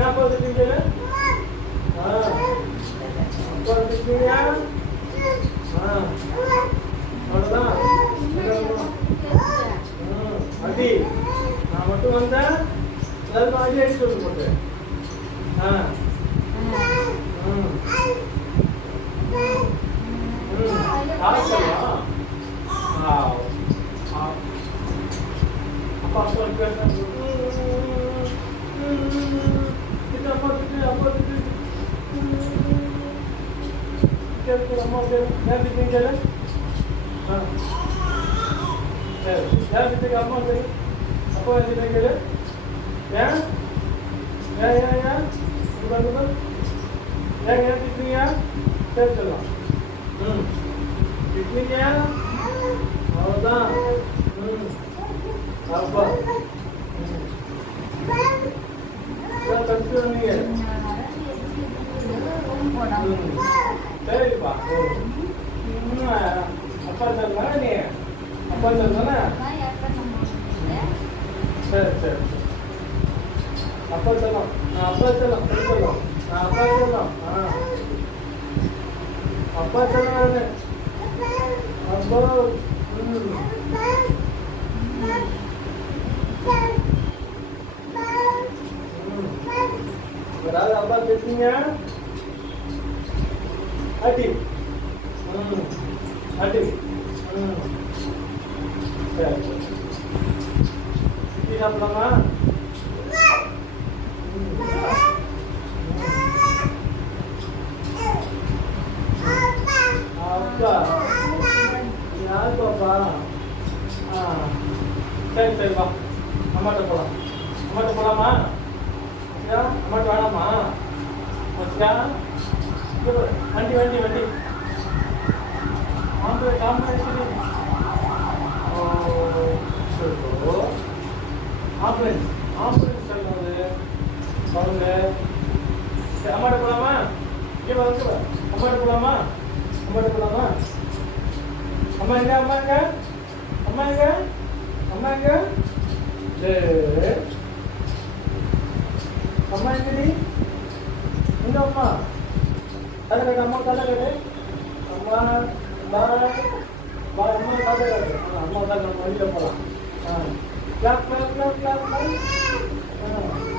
அப்பா திட்டுவீங்க அப்பா திட்டுவீங்க அவ்வளோதான் அடி நான் மட்டும் வந்தேன் எல்லாருக்கும் அடி அடிச்சு விட்டு போட்டேன் அப்பா அப்பா பேசுறேன் அப்பா திட்டு அப்பா திட்டு அம்மா யார் திட்டீங்க சரி யார் திட்டுங்க அம்மா சரி அப்பா யார் திட்டீங்க ஏன் ஏன் ஏன் ஏன் ஏன் ஏன் திட்டுறீங்க சரி சொல்லலாம் திட்டுறீங்க அவ்வளோதான் அப்பா கற்றுவீங்க சரிப்பா அப்பா சொன்னா நீ அப்பா சொன்னா சரி சரி அப்பா சொல்லலாம் அப்பா சொல்லலாம் சொல்லலாம் அப்பா சொல்லலாம் அப்பா சொல்லாது அப்பா ஏதாவது அப்பா பேசுங்க அடி அடி சரி டீ சாப்பிடலாமா அப்பா யார் பாப்பா சரி சரி வா அம்மாட்ட போகலாம் அம்மாட்ட போகலாமா அம்மாட்ட வேணாமா வச்சுக்கா வண்டி வண்டி வண்டி ஆம்புலன்ஸ் சொல்லுவது அவங்க அம்மாட்ட போகலாமா இங்கே வந்து அம்மாட்ட போகலாமா அம்மாட்ட போகலாமா அம்மா எங்க அம்மா எங்க அம்மா எங்க அம்மா எங்க அம்மா எங்கடி எங்க அம்மா கதை கட்டு அம்மா கதை கட்டு அம்மா அம்மா கதை கட்டு அம்மா தான் நம்ம வெளியில் போகலாம் கிளாப் கிளாப் கிளாப் கிளாப்